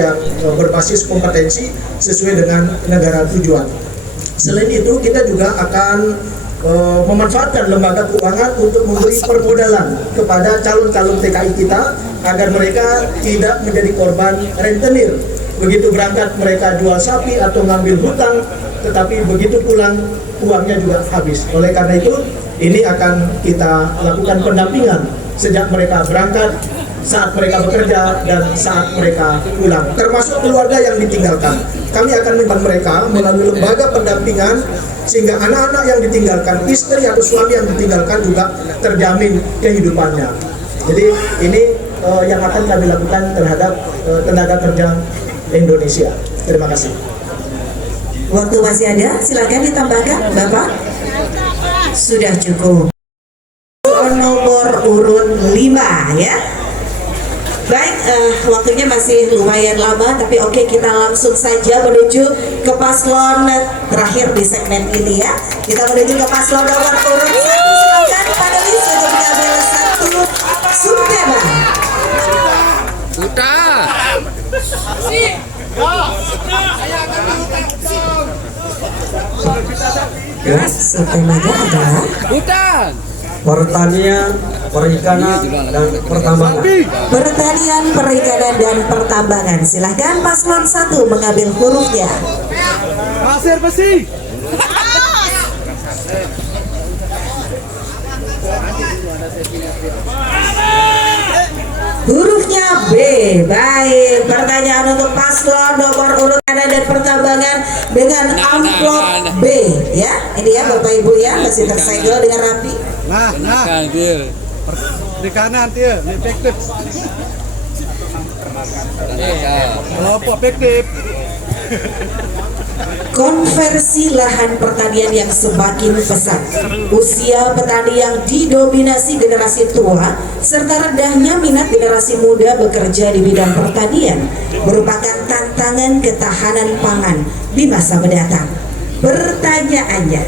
yang berbasis kompetensi sesuai dengan negara tujuan. Selain itu, kita juga akan memanfaatkan lembaga keuangan untuk memberi permodalan kepada calon-calon TKI kita agar mereka tidak menjadi korban rentenir. Begitu berangkat mereka jual sapi atau ngambil hutang, tetapi begitu pulang uangnya juga habis. Oleh karena itu, ini akan kita lakukan pendampingan sejak mereka berangkat, saat mereka bekerja, dan saat mereka pulang, termasuk keluarga yang ditinggalkan. Kami akan membantu mereka melalui lembaga pendampingan sehingga anak-anak yang ditinggalkan, istri atau suami yang ditinggalkan juga terjamin kehidupannya. Jadi ini yang akan kami lakukan terhadap tenaga kerja Indonesia. Terima kasih. Waktu masih ada, silakan ditambahkan, Bapak. Sudah cukup. Nomor urut 5 ya. Baik, waktunya masih lumayan lama, tapi oke, kita langsung saja menuju ke paslon terakhir di segmen ini ya. Kita menuju ke paslon nomor urut 1. Silakan panelis untuk mengambil satu subtema. Ya, subtemanya adalah pertanian, perikanan, dan pertambangan. pertanian, perikanan, dan pertambangan. Silahkan paslon 1 mengambil hurufnya. Pasir besi. Hurufnya B. Baik, pertanyaan untuk paslon nomor urut kanan dan pertambangan dengan amplop B ya. Ini ya Bapak Ibu ya, masih tersegel dengan rapi. Nah, di kanan dia, efektif. Kelompok efektif. Konversi lahan pertanian yang semakin pesat, usia petani yang didominasi generasi tua, serta rendahnya minat generasi muda bekerja di bidang pertanian merupakan tantangan ketahanan pangan di masa mendatang. Pertanyaannya,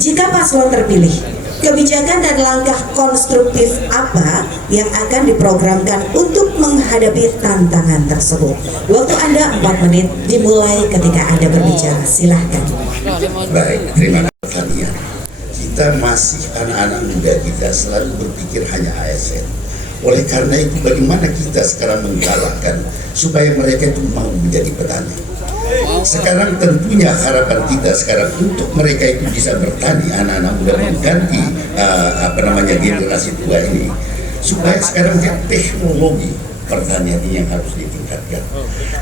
jika paslon terpilih, kebijakan dan langkah konstruktif apa yang akan diprogramkan untuk menghadapi tantangan tersebut? Waktu Anda 4 menit dimulai ketika Anda berbicara. Silahkan. Baik, terima kasih kalian. Kita masih anak-anak muda, kita selalu berpikir hanya ASN. Oleh karena itu, bagaimana kita sekarang menggalakkan supaya mereka itu mau menjadi petani? Sekarang tentunya harapan kita sekarang untuk mereka itu bisa bertani, anak-anak muda mengganti generasi tua ini, supaya sekarang dia teknologi pertanian ini yang harus ditingkatkan.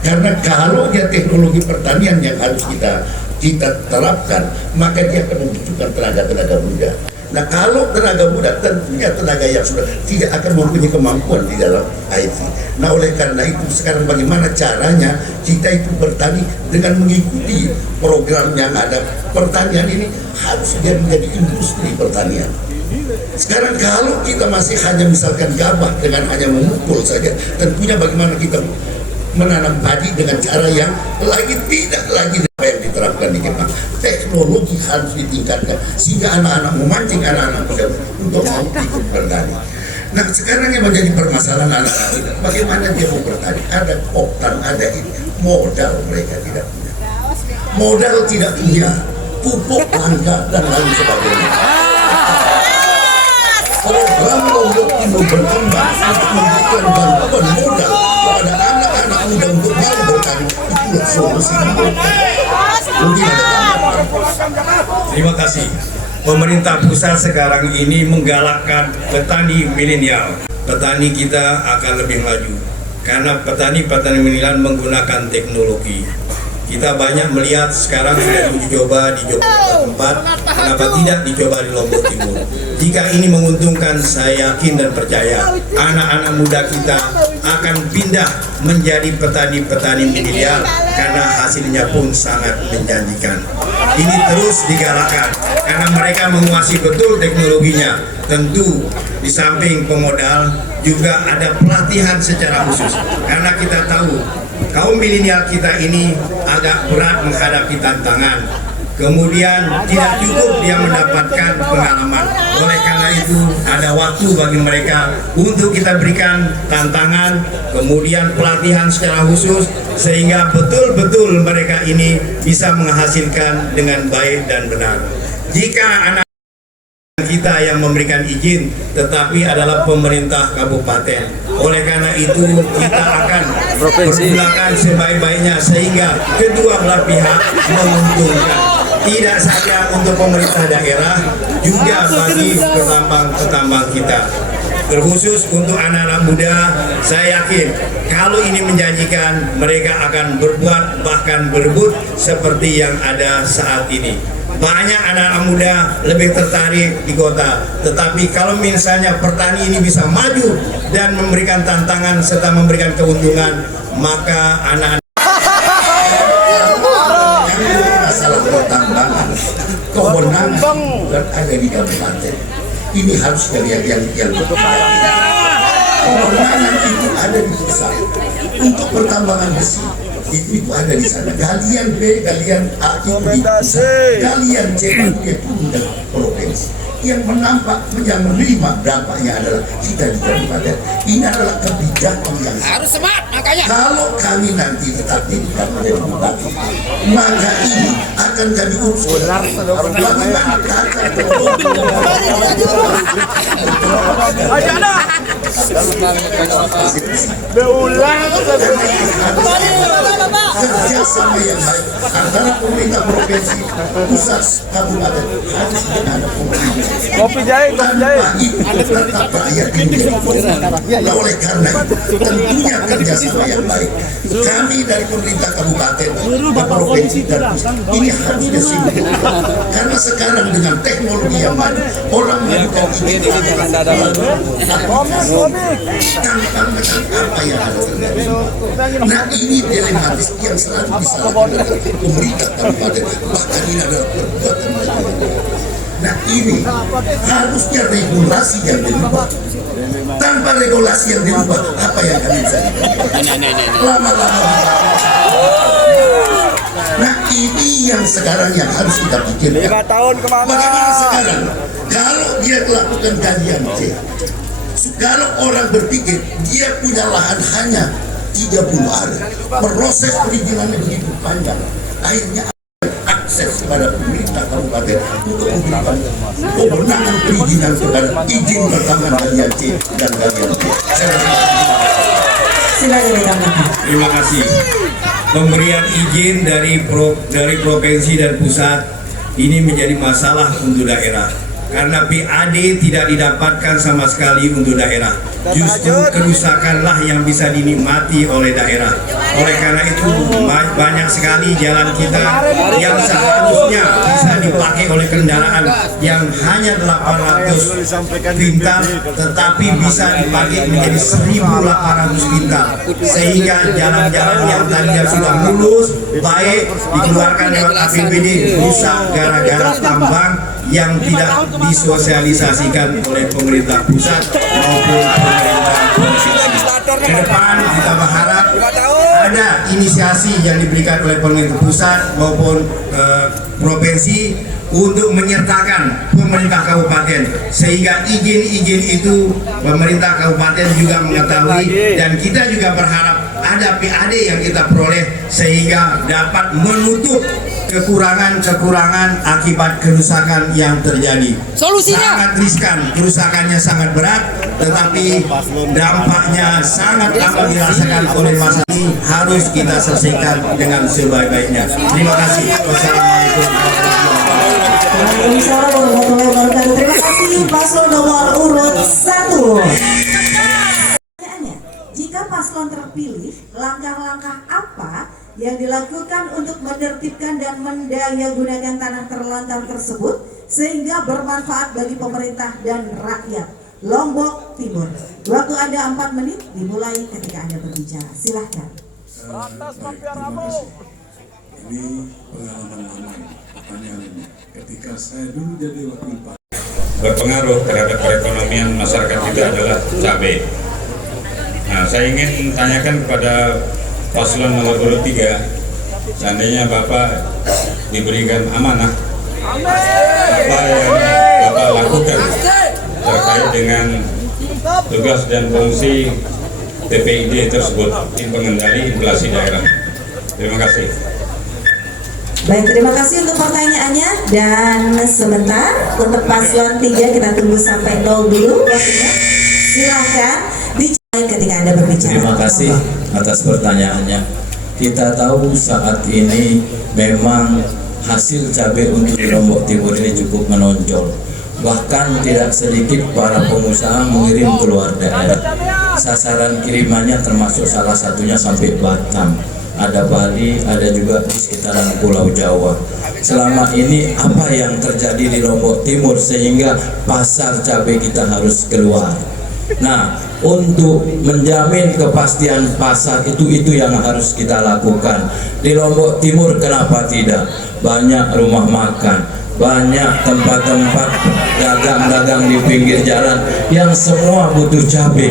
Karena kalau dia teknologi pertanian yang harus kita terapkan, maka dia akan membutuhkan tenaga muda. Nah, kalau tenaga muda, tentunya tenaga yang sudah tidak akan mempunyai kemampuan di dalam IT. Nah, oleh karena itu sekarang bagaimana caranya kita itu bertani dengan mengikuti program yang ada. Pertanian ini harus dia menjadi industri pertanian. Sekarang kalau kita masih hanya misalkan gabah dengan hanya memukul saja, tentunya bagaimana kita menanam padi dengan cara yang tidak lagi apa yang diterapkan di Jepang. Teknologi harus ditingkatkan sehingga anak-anak memancing anak-anak muda untuk mau ikut bertani. Nah, sekarang yang menjadi permasalahan anak-anak kita, bagaimana dia mau bertani? Ada oktan, ada ini, modal mereka tidak punya. Modal tidak punya, pupuk langka dan lain sebagainya. Program Lombok Timur berkembang untuk memberikan bantuan modal kepada anak-anak muda untuk mau bertani, itulah solusi. Mungkin ada tambahan. Terima kasih. Pemerintah pusat sekarang ini menggalakkan petani milenial. Petani kita akan lebih maju karena petani milenial menggunakan teknologi. Kita banyak melihat sekarang sudah dicoba di beberapa tempat, kenapa tidak dicoba di Lombok Timur? Jika ini menguntungkan, saya yakin dan percaya anak-anak muda kita akan pindah menjadi petani-petani milenial karena hasilnya pun sangat menjanjikan. Ini terus digalakkan karena mereka menguasai betul teknologinya. Tentu di samping pemodal juga ada pelatihan secara khusus karena kita tahu kaum milenial kita ini agak berat menghadapi tantangan. kemudian tidak cukup dia mendapatkan pengalaman. Oleh karena itu ada waktu bagi mereka untuk kita berikan tantangan, kemudian pelatihan secara khusus sehingga betul-betul mereka ini bisa menghasilkan dengan baik dan benar. Jika anak kita yang memberikan izin tetapi adalah pemerintah kabupaten. Oleh karena itu kita akan pergunakan sebaik-baiknya sehingga kedua belah pihak menguntungkan. Tidak saja untuk pemerintah daerah, juga bagi petambang-petambang kita. Terkhusus untuk anak-anak muda, saya yakin kalau ini menjanjikan mereka akan berbuat bahkan berebut seperti yang ada saat ini. Banyak anak-anak muda lebih tertarik di kota, tetapi kalau misalnya petani ini bisa maju dan memberikan tantangan serta memberikan keuntungan, maka anak-anak masalah pertambangan kewenangan dan ada di kabupaten ini harus yang kewenangan itu ada di pusat untuk pertambangan besi itu ada di sana, galian B, galian A itu di pusat, galian C itu di provinsi. Yang menampak, yang menerima dampaknya adalah kita di kabupaten. Ini adalah kebijakan yang harus smart, makanya kalau kami nanti tetap di kabupaten Bupati, maka ini akan kami urus. Bagaimana kakak kerjasama yang baik antara pemerintah provinsi, pusat, kabupaten harus ada komunikasi. Kopi jahe, kopi jahe. Tetap rakyat ini nah, oleh karena itu tentunya kerjasama yang baik kami dari pemerintah kabupaten, provinsi dan pusat ini harus disimpulkan karena sekarang dengan teknologi yang maju orang melakukan ini tantangan apa yang ada terjadi. Nah ini dilematis yang selalu disalahkan oleh pemerintah kabupaten, bahkan ini adalah perbuatan mereka. Nah ini harusnya regulasi yang dirubah. Tanpa regulasi yang dirubah, apa yang kami bisa lama-lama. Nah ini yang sekarang yang harus kita pikirkan. 5 tahun kemana? Bagaimana sekarang kalau dia melakukan galian C, kalau orang berpikir dia punya lahan hanya 30 hari, proses perizinannya begitu panjang, akhirnya akses kepada pemerintah kabupaten untuk memberikan kewenangan perizinan kepada izin pertambangan galian C dan galian B. Silakan ditambahkan. terima kasih. Pemberian izin dari provinsi dan pusat ini menjadi masalah untuk daerah. Karena PAD tidak didapatkan sama sekali untuk daerah. Justru kerusakanlah yang bisa dinikmati oleh daerah. Oleh karena itu banyak sekali jalan kita yang seharusnya bisa dipakai oleh kendaraan yang hanya 800 pintar, tetapi bisa dipakai menjadi 1.800 pintar. Sehingga jalan-jalan yang tadinya sudah mulus, baik dikeluarkan lewat APBD, rusak gara-gara tambang yang tidak disosialisasikan oleh pemerintah pusat maupun pemerintah provinsi. Ke depan kita berharap ada inisiasi yang diberikan oleh pemerintah pusat maupun provinsi untuk menyertakan pemerintah kabupaten sehingga izin-izin itu pemerintah kabupaten juga mengetahui, dan kita juga berharap ada PAD yang kita peroleh sehingga dapat menutup kekurangan-kekurangan akibat kerusakan yang terjadi. Solusinya sangat riskan, kerusakannya sangat berat, tetapi dampaknya sangat amat dirasakan oleh masyarakat. Ini harus kita selesaikan dengan sebaik-baiknya. Terima kasih. Wassalamualaikum warahmatullahi wabarakatuh. Waalaikumsalam warahmatullahi wabarakatuh. Terima kasih paslon nomor urut 1. Pertanyaannya, jika paslon terpilih, langkah-langkah apa yang dilakukan untuk menertibkan dan mendayagunakan tanah terlantar tersebut sehingga bermanfaat bagi pemerintah dan rakyat Lombok Timur? Waktu Anda 4 menit dimulai ketika Anda berbicara. Silahkan. Terima kasih. Ini pengalaman lama pertanyaan ini. Ketika saya dulu jadi wakil Pak, berpengaruh terhadap perekonomian masyarakat kita adalah cabai. Nah, saya ingin tanyakan kepada paslon nomor 3, seandainya Bapak diberikan amanah, apa yang Bapak lakukan terkait dengan tugas dan fungsi TPID tersebut, Tim Pengendali Inflasi Daerah. Terima kasih. Baik, terima kasih untuk pertanyaannya. Dan sebentar untuk paslon 3 kita tunggu sampai 0 dulu waktunya. Silahkan dijawab ketika Anda berbicara. Terima kasih atas pertanyaannya. Kita tahu saat ini memang hasil cabai untuk di Lombok Timur ini cukup menonjol. Bahkan tidak sedikit para pengusaha mengirim keluar daerah. Sasaran kirimannya termasuk salah satunya sampai Batam, ada Bali, ada juga di sekitaran Pulau Jawa. Selama ini apa yang terjadi di Lombok Timur sehingga pasar cabai kita harus keluar? Nah, untuk menjamin kepastian pasar itu yang harus kita lakukan. Di Lombok Timur kenapa tidak? Banyak rumah makan, banyak tempat-tempat dagang-dagang di pinggir jalan yang semua butuh cabai.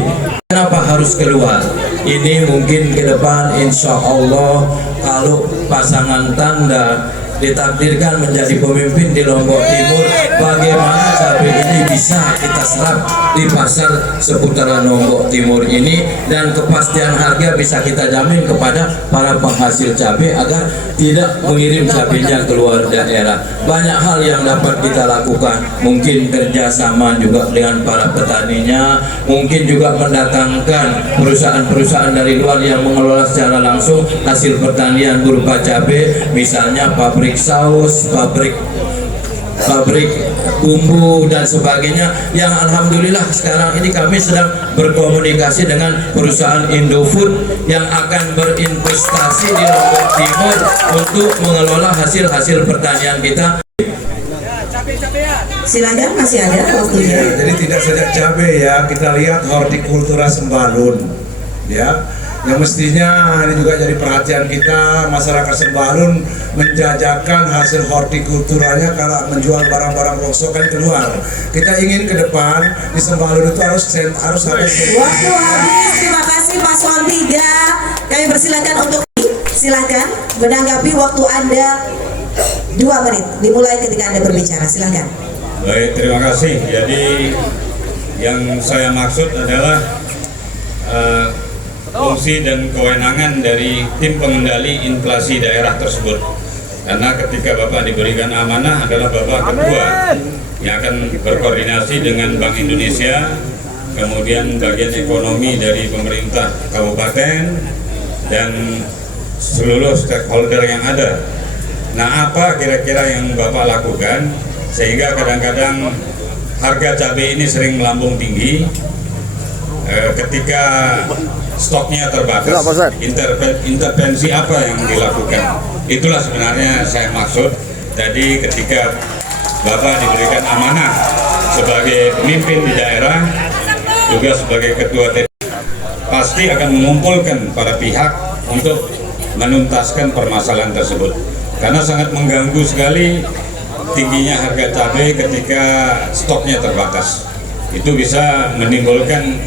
Kenapa harus keluar? Ini mungkin ke depan insya Allah kalau pasangan tanda ditakdirkan menjadi pemimpin di Lombok Timur, bagaimana cabai ini bisa kita serap di pasar seputaran Lombok Timur ini, dan kepastian harga bisa kita jamin kepada para penghasil cabai agar tidak mengirim cabainya keluar daerah. Banyak hal yang dapat kita lakukan, mungkin kerjasama juga dengan para petaninya, mungkin juga mendatangkan perusahaan-perusahaan dari luar yang mengelola secara langsung hasil pertanian berupa cabai, misalnya pabrik saus, pabrik bumbu dan sebagainya, yang alhamdulillah sekarang ini kami sedang berkomunikasi dengan perusahaan Indofood yang akan berinvestasi di Lombok Timur untuk mengelola hasil-hasil pertanian kita. Silakan, masih ada waktunya. Ya, jadi tidak saja cabai ya, kita lihat hortikultura Sembalun ya, yang mestinya ini juga jadi perhatian kita. Masyarakat Sembalun menjajakan hasil hortikulturanya kalau menjual barang-barang rongsokan keluar. Kita ingin ke depan di Sembalun itu harus ada Waktu habis. Terima kasih paslon 3. Kami persilakan untuk silakan menanggapi waktu Anda 2 menit. Dimulai ketika Anda berbicara. Silakan. Baik, terima kasih. Jadi yang saya maksud adalah fungsi dan kewenangan dari tim pengendali inflasi daerah tersebut. Karena ketika Bapak diberikan amanah adalah Bapak ketua yang akan berkoordinasi dengan Bank Indonesia, kemudian bagian ekonomi dari pemerintah kabupaten dan seluruh stakeholder yang ada. Nah, apa kira-kira yang Bapak lakukan sehingga kadang-kadang harga cabai ini sering melambung tinggi ketika stoknya terbatas? Intervensi apa yang dilakukan? Itulah sebenarnya saya maksud. Jadi ketika Bapak diberikan amanah sebagai pemimpin di daerah, juga sebagai ketua TPID, pasti akan mengumpulkan para pihak untuk menuntaskan permasalahan tersebut. Karena sangat mengganggu sekali tingginya harga cabai ketika stoknya terbatas. Itu bisa menimbulkan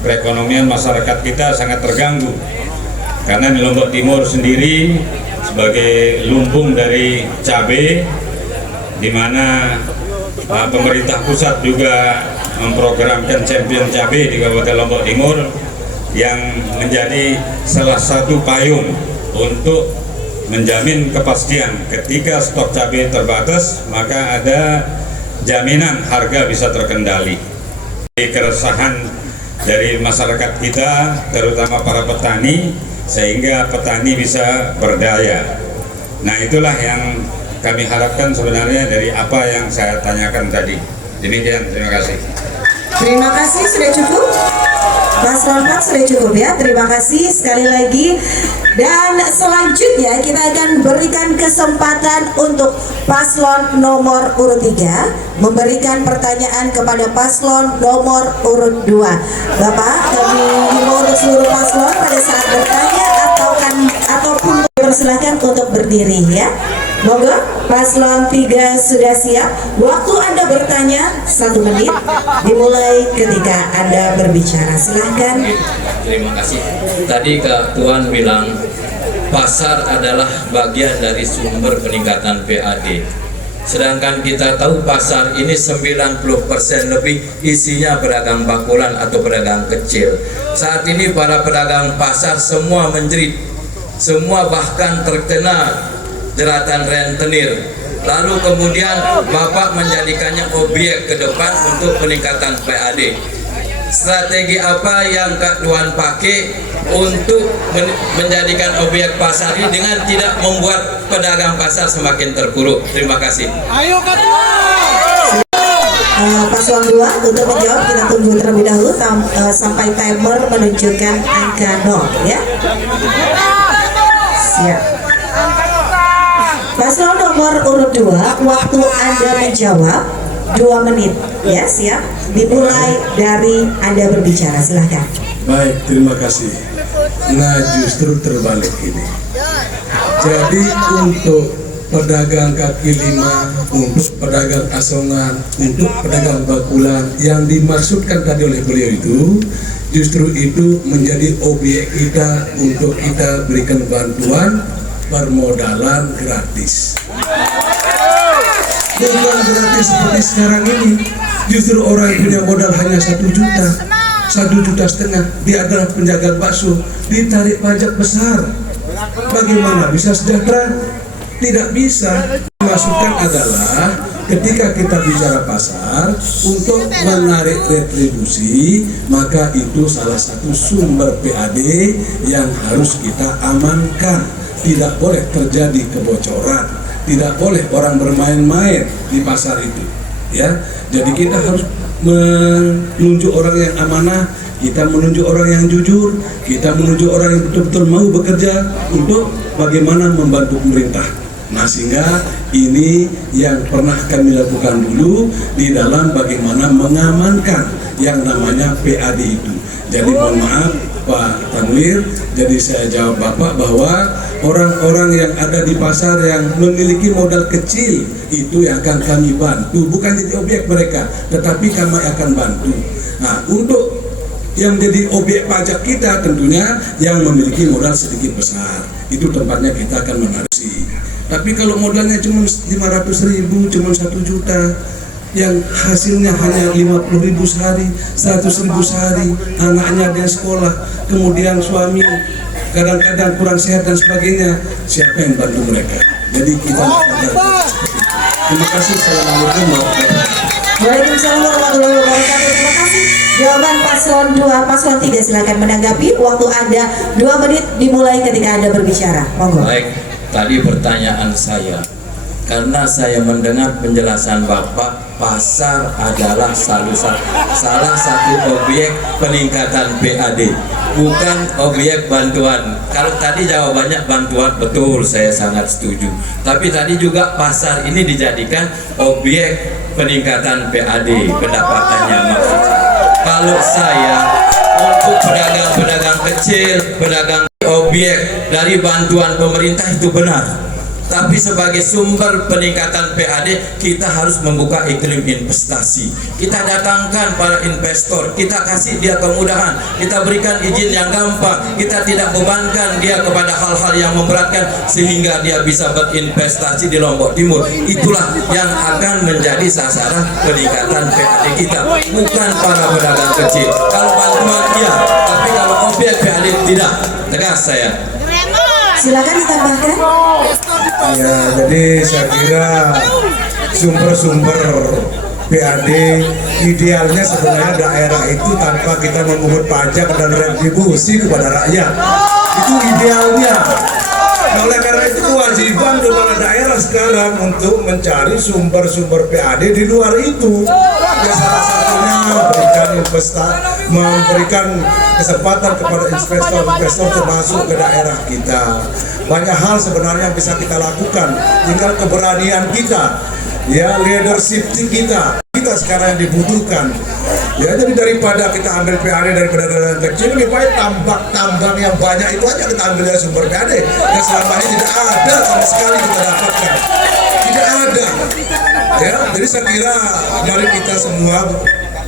perekonomian masyarakat kita sangat terganggu. Karena di Lombok Timur sendiri sebagai lumbung dari cabai, di mana pemerintah pusat juga memprogramkan champion cabai di Kabupaten Lombok Timur yang menjadi salah satu payung untuk menjamin kepastian ketika stok cabai terbatas, maka ada jaminan harga bisa terkendali. Keresahan dari masyarakat kita, terutama para petani, sehingga petani bisa berdaya. Nah, itulah yang kami harapkan sebenarnya dari apa yang saya tanyakan tadi. Demikian, terima kasih. Terima kasih, sudah cukup. Paslon 4 sudah cukup ya. Terima kasih sekali lagi. Dan selanjutnya kita akan berikan kesempatan untuk paslon nomor urut 3 memberikan pertanyaan kepada paslon nomor urut 2. Bapak, kami himbau untuk seluruh paslon pada saat bertanya ataupun persilahkan untuk berdiri ya. Monggo, paslon 3 sudah siap. Waktu Anda bertanya 1 menit, dimulai ketika Anda berbicara. Silahkan. Terima kasih. Tadi Kak Tuan bilang pasar adalah bagian dari sumber peningkatan PAD. Sedangkan kita tahu pasar ini 90% lebih isinya pedagang bakulan atau pedagang kecil. Saat ini para pedagang pasar semua menjerit, semua bahkan terkena jeratan rentenir. Lalu kemudian Bapak menjadikannya objek ke depan untuk peningkatan PAD. Strategi apa yang Kak Tuan pakai untuk menjadikan objek pasar ini dengan tidak membuat pedagang pasar semakin terpuruk? Terima kasih. Ayo Kak Tuan. Paslon 2 untuk menjawab kita tunggu terlebih dahulu sampai timer menunjukkan angka 0 ya. Siap. Paslon nomor urut 2, waktu Anda menjawab 2 menit ya, siap. Dimulai dari Anda berbicara, silahkan. Baik, terima kasih. Nah, justru terbalik ini. Jadi untuk pedagang kaki lima, untuk pedagang asongan, untuk pedagang bakulan, yang dimaksudkan tadi oleh beliau itu, justru itu menjadi objek kita untuk kita berikan bantuan permodalan gratis. Bukan gratis seperti sekarang ini. Justru orang yang punya modal hanya 1 juta, 1,5 juta, dia adalah penjaga bakso, ditarik pajak besar. Bagaimana bisa sejahtera? Tidak bisa. Masukan adalah ketika kita bicara pasar untuk menarik retribusi, maka itu salah satu sumber PAD yang harus kita amankan. Tidak boleh terjadi kebocoran, tidak boleh orang bermain-main di pasar itu. Ya, jadi kita harus menunjuk orang yang amanah, kita menunjuk orang yang jujur, kita menunjuk orang yang betul-betul mau bekerja untuk bagaimana membantu pemerintah. Nah, sehingga ini yang pernah kami lakukan dulu di dalam bagaimana mengamankan yang namanya PAD itu. Jadi mohon maaf Pak Tanwir, jadi saya jawab Bapak bahwa orang-orang yang ada di pasar yang memiliki modal kecil itu yang akan kami bantu, bukan jadi objek mereka, tetapi kami akan bantu. Nah, untuk yang menjadi objek pajak kita tentunya yang memiliki modal sedikit besar, itu tempatnya kita akan mengadopsi. Tapi kalau modalnya cuma 500.000, cuma 1 juta, yang hasilnya hanya 50.000 sehari, 100.000 sehari, anaknya dia sekolah, kemudian suami kadang-kadang kurang sehat dan sebagainya, siapa yang bantu mereka? Jadi kita terima kasih. Assalamualaikum warahmatullahi wabarakatuh. Waalaikumsalam warahmatullahi wabarakatuh. Terima kasih. Jawaban paslon 2, paslon 3 silakan menanggapi. Waktu Anda 2 menit dimulai ketika Anda berbicara. Monggo. Baik, tadi pertanyaan saya, karena saya mendengar penjelasan Bapak, pasar adalah salah satu objek peningkatan PAD, bukan objek bantuan. Kalau tadi jawabannya bantuan, betul, saya sangat setuju. Tapi tadi juga pasar ini dijadikan objek peningkatan PAD, pendapatannya maksud saya. Kalau saya untuk pedagang-pedagang kecil, pedagang objek dari bantuan pemerintah itu benar. Tapi sebagai sumber peningkatan PAD, kita harus membuka iklim investasi. Kita datangkan para investor, kita kasih dia kemudahan, kita berikan izin yang gampang, kita tidak bebankan dia kepada hal-hal yang memberatkan sehingga dia bisa berinvestasi di Lombok Timur. Itulah yang akan menjadi sasaran peningkatan PAD kita, bukan para pedagang kecil. Kalau bantuan iya, tapi kalau objek PAD tidak. Tegas saya. Silakan ditambahkan. Ya, jadi saya kira sumber-sumber PAD idealnya sebenarnya daerah itu tanpa kita memungut pajak dan retribusi kepada rakyat. Itu idealnya. Nah, oleh karena itu kewajiban kepada daerah sekarang untuk mencari sumber-sumber PAD di luar itu. Ya, salah satunya memberikan kesempatan kepada investor-investor termasuk ke daerah kita. Banyak hal sebenarnya yang bisa kita lakukan, tinggal keberanian kita, ya, leadership kita sekarang yang dibutuhkan. Ya, jadi daripada kita ambil PAD dari pedagang kecil, lebih baik tambak-tambang yang banyak itu aja kita ambil dari sumber PAD yang selama ini tidak ada sama sekali kita dapatkan, tidak ada. Ya, jadi saya kira mari kita semua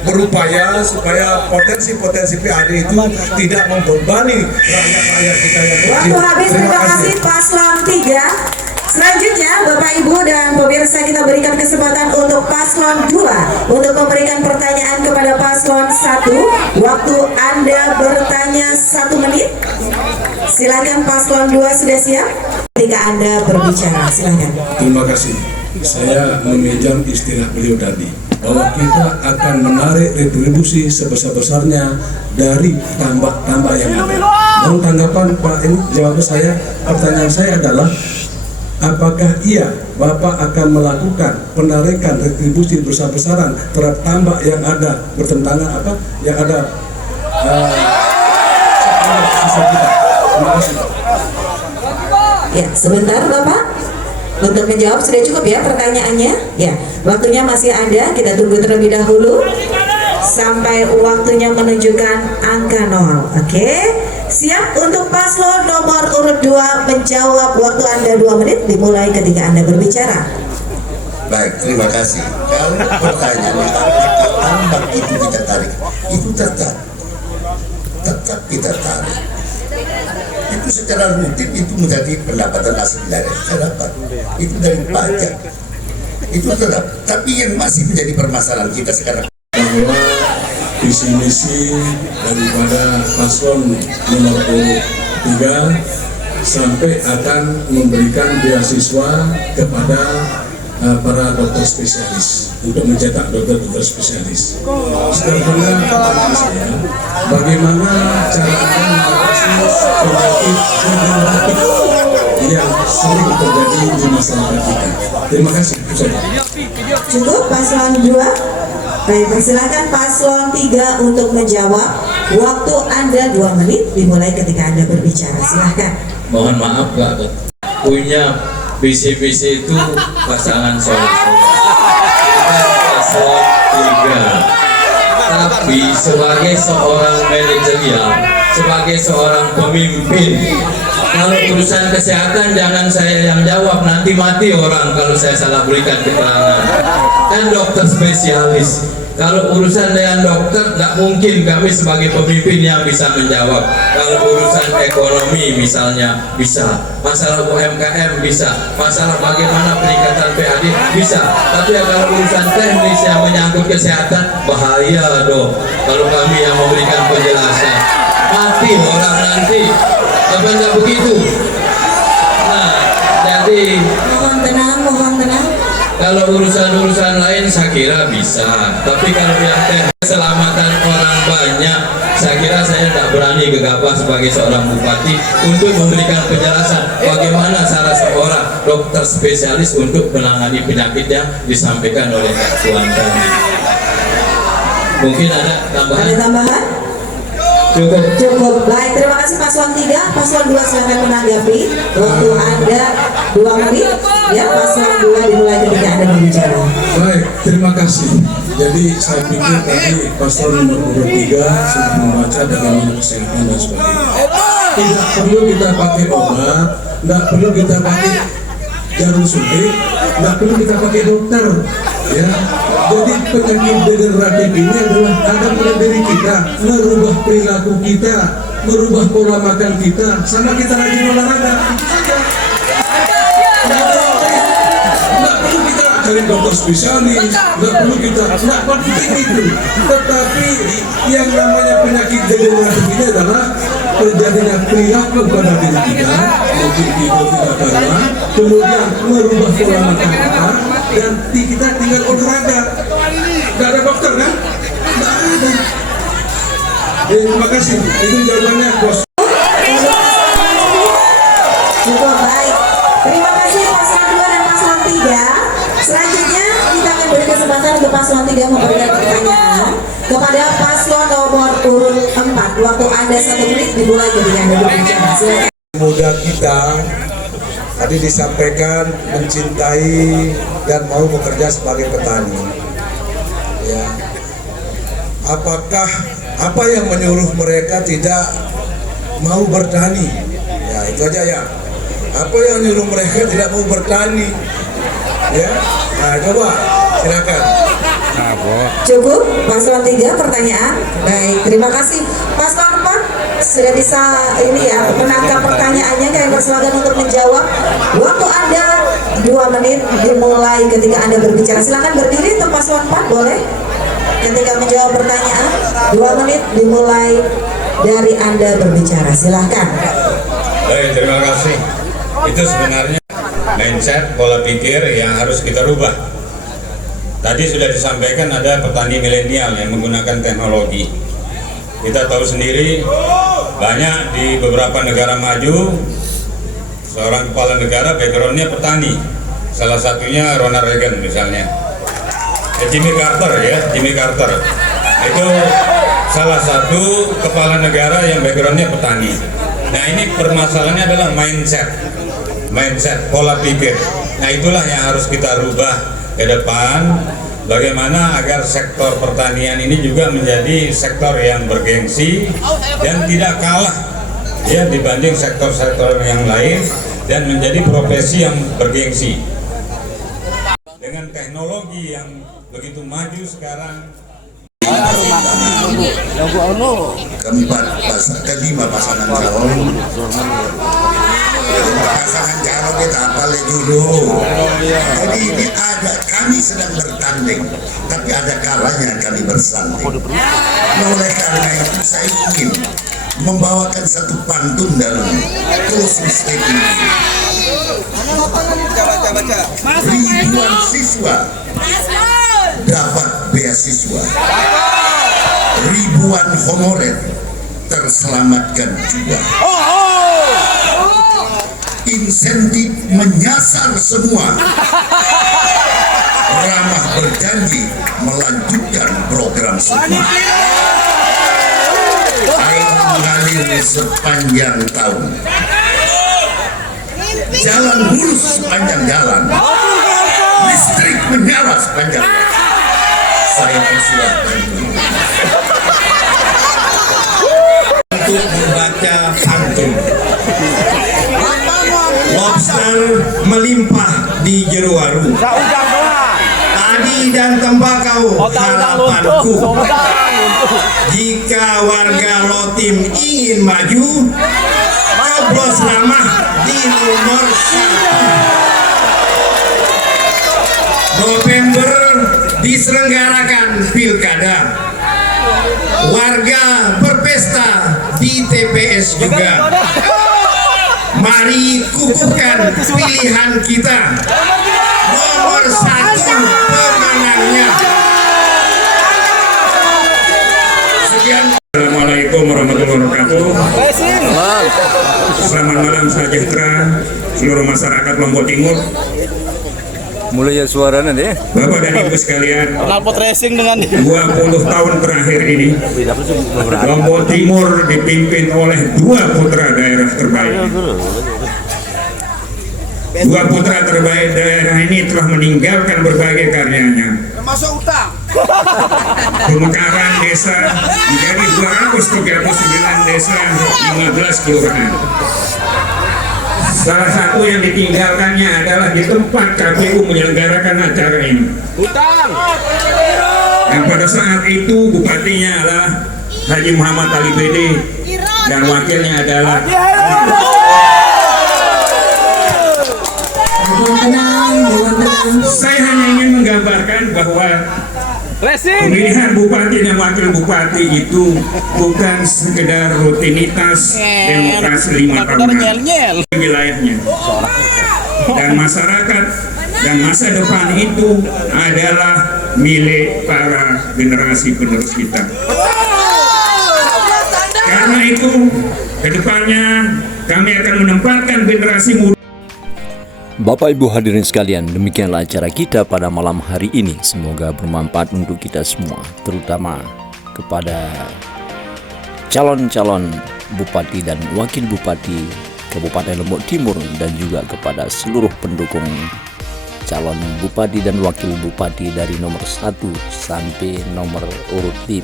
berupaya supaya potensi-potensi PAD itu tidak membebani rakyat-rakyat kita yang kecil. Waktu habis, terima kasih paslon 3. Selanjutnya Bapak Ibu dan pemirsa, kita berikan kesempatan untuk paslon 2 untuk memberikan pertanyaan kepada paslon 1. Waktu Anda bertanya 1 menit. Silakan paslon 2 sudah siap? Ketika Anda berbicara, silakan. Terima kasih. Saya meminjam istilah beliau tadi bahwa kita akan menarik retribusi sebesar-besarnya dari tambak-tambak yang ada. Mohon tanggapan Pak, ini jawaban saya. Pertanyaan saya adalah, apakah iya Bapak akan melakukan penarikan retribusi besar-besaran terhadap tambak yang ada bertentangan yang ada susah kita? Terima kasih. Ya, sebentar Bapak. Untuk menjawab sudah cukup ya pertanyaannya? Ya, waktunya masih ada. Kita tunggu terlebih dahulu sampai waktunya menunjukkan angka 0. Oke? Siap untuk paslon nomor urut 2 menjawab. Waktu Anda 2 menit dimulai ketika Anda berbicara. Baik, terima kasih. Kalau pertanyaannya apakah tambak itu kita tarik, itu tetap kita tarik. Itu secara rutin itu menjadi pendapatan asli daerah kita dapat. Itu dari pajak. Itu tetap. Tapi yang masih menjadi permasalahan kita sekarang, bahwa visi misi daripada paslon nomor 3 sampai akan memberikan beasiswa kepada para dokter spesialis untuk mencetak dokter-dokter spesialis. Sebenarnya pertanyaan saya, bagaimana cara Anda mengatasi penyakit degeneratif yang sering terjadi di masyarakat kita? Terima kasih. Cukup paslon 2. Baik, persilakan paslon 3 untuk menjawab. Waktu Anda 2 menit dimulai ketika Anda berbicara. Silahkan. Mohon maaf Pak, punya visi-visi itu pasangan soleh-soleh. Paslon 3. Tapi sebagai seorang manajerial, sebagai seorang pemimpin, kalau urusan kesehatan jangan saya yang jawab, nanti mati orang kalau saya salah berikan keterangan. Kan dokter spesialis. Kalau urusan dengan dokter, tidak mungkin kami sebagai pemimpin yang bisa menjawab. Kalau urusan ekonomi misalnya bisa, masalah UMKM bisa, masalah bagaimana peningkatan PAD bisa. Tapi kalau urusan teknis yang menyangkut kesehatan, bahaya dong kalau kami yang memberikan penjelasan. Mati orang nanti. Apa enggak begitu? Nah, jadi Mohon tenang, mohon tenang. kalau urusan-urusan lain saya kira bisa, tapi kalau yang keselamatan orang banyak, saya kira saya tidak berani gegabah sebagai seorang bupati untuk memberikan penjelasan bagaimana cara seorang dokter spesialis untuk menangani penyakit yang disampaikan oleh Pak Tuan tadi. Mungkin ada tambahan? Ada tambahan? Cukup. Cukup. Baik, terima kasih paslon 3. Paslon 2 silakan menanggapi. Waktu Anda 2 menit. Ya, paslon 2 dimulai ketika Anda berbicara. Baik, terima kasih. Jadi saya pikir tadi paslon nomor 3 sudah membaca bagaimana kesehatan dan sebagainya. Tidak perlu kita pakai obat, tidak perlu kita pakai jarum suntik, tidak perlu kita pakai dokter. Ya, jadi penyakit degeneratif ini adalah ada pada diri kita, merubah perilaku kita, merubah pola makan kita, sama kita rajin olahraga. Itu saja. Tidak perlu kita cari dokter spesialis, tidak perlu kita, tidak penting itu. Tetapi yang namanya penyakit degeneratif ini adalah terjadinya perilaku pada diri kita, mungkin tidur tidak banyak, kemudian merubah pola makan kita, dan kita tinggal olahraga. Tidak ada dokter kan? Tidak ada. Terima kasih. Itu jawabannya, bos. Cukup, baik. Terima kasih paslon 2 dan paslon 3. Selanjutnya kita akan beri kesempatan ke paslon 3 memberikan pertanyaan kepada paslon nomor urut 4. Waktu Anda 1 menit dimulai ketika Anda berbicara. Silakan. Muda kita tadi disampaikan mencintai dan mau bekerja sebagai petani. Ya, apakah apa yang menyuruh mereka tidak mau bertani? Ya, itu aja ya. Apa yang menyuruh mereka tidak mau bertani? Ya, nah coba silakan. Cukup paslon 3 pertanyaan. Baik, terima kasih. Paslon 4 sudah bisa ini ya menangkap pertanyaannya. Kalian bersilakan untuk menjawab. Waktu Anda 2 menit dimulai ketika Anda berbicara. Silakan berdiri untuk paslon 4, boleh? Ketika menjawab pertanyaan, 2 menit dimulai dari Anda berbicara. Silahkan. Baik, terima kasih. Itu sebenarnya mindset, pola pikir yang harus kita rubah. Tadi sudah disampaikan ada petani milenial yang menggunakan teknologi. Kita tahu sendiri banyak di beberapa negara maju seorang kepala negara backgroundnya petani. Salah satunya Ronald Reagan misalnya. Jimmy Carter ya, Jimmy Carter. Itu salah satu kepala negara yang backgroundnya petani. Nah ini permasalahannya adalah mindset, pola pikir. Nah itulah yang harus kita rubah ke depan, bagaimana agar sektor pertanian ini juga menjadi sektor yang bergengsi dan tidak kalah ya dibanding sektor-sektor yang lain dan menjadi profesi yang bergengsi. Dengan teknologi yang begitu maju sekarang, kelima pasangan calon kita apalnya dulu. Jadi ini ada, kami sedang bertanding, tapi ada kalanya kami bersanding. Nah, oleh karena itu saya ingin membawakan satu pantun dalam closing statement ini. Ribuan siswa dapat beasiswa, ribuan honorer terselamatkan jiwa. Insentif menyasar semua, ramah berjanji melanjutkan program semua. Air mengalir sepanjang tahun, jalan mulus sepanjang jalan, listrik menyala sepanjang. Saya persilahkan untuk membaca pantun. Lobster melimpah di jero warung. Padi dan tembakau harapanku. Jika warga Lotim ingin maju, coblos ramah di nomor 1. November diselenggarakan pilkada. Warga berpesta di TPS juga. Mari kukuhkan pilihan kita. Nomor 1 pemenangnya. Sekian. Assalamualaikum warahmatullahi wabarakatuh. Selamat malam sejahtera seluruh masyarakat Lombok Timur. Mulai ya suaranya deh. Bapak dan Ibu sekalian, knalpot racing dengan 20 tahun terakhir ini Lombok Timur dipimpin oleh 2 putra daerah terbaik. 2 putra terbaik daerah ini telah meninggalkan berbagai karyanya. termasuk utang. Pemekaran desa menjadi 239 desa, 15 kelurahan. Salah satu yang ditinggalkannya adalah di tempat KPU menyelenggarakan acara ini. Utang. Dan pada saat itu bupatinya adalah Haji Muhammad Ali Bede dan wakilnya adalah saya hanya ingin menggambarkan bahwa pemilihan bupati dan wakil bupati itu bukan sekedar rutinitas demokrasi 5 tahunan di wilayahnya, dan masyarakat dan masa depan itu adalah milik para generasi penerus kita. Karena itu kedepannya kami akan menempatkan generasi muda. Bapak Ibu hadirin sekalian, demikianlah acara kita pada malam hari ini. Semoga bermanfaat untuk kita semua, terutama kepada calon-calon bupati dan wakil bupati Kabupaten Lombok Timur, dan juga kepada seluruh pendukung calon bupati dan wakil bupati dari nomor 1 sampai nomor urut 5.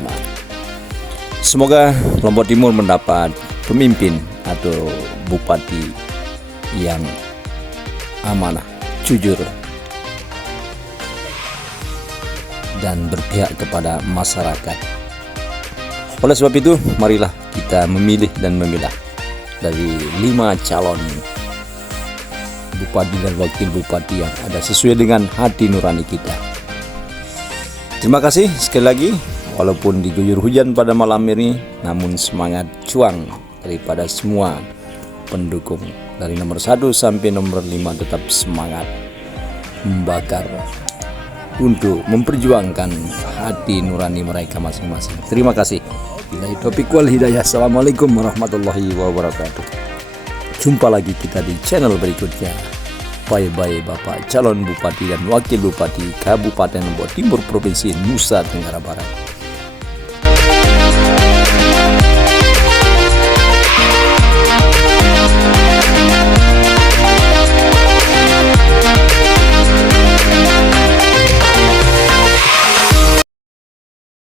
Semoga Lombok Timur mendapat pemimpin atau bupati yang amanah, jujur, dan berpihak kepada masyarakat. Oleh sebab itu, marilah kita memilih dan memilah dari 5 calon bupati dan wakil bupati yang ada sesuai dengan hati nurani kita. Terima kasih sekali lagi, walaupun diguyur hujan pada malam ini, namun semangat juang daripada semua pendukung dari nomor 1 sampai nomor 5 tetap semangat membakar untuk memperjuangkan hati nurani mereka masing-masing. Terima kasih. Billahi taufiq wal hidayah. Assalamualaikum warahmatullahi wabarakatuh. Jumpa lagi kita di channel berikutnya. Bye-bye Bapak calon Bupati dan Wakil Bupati Kabupaten Lombok Timur Provinsi Nusa Tenggara Barat.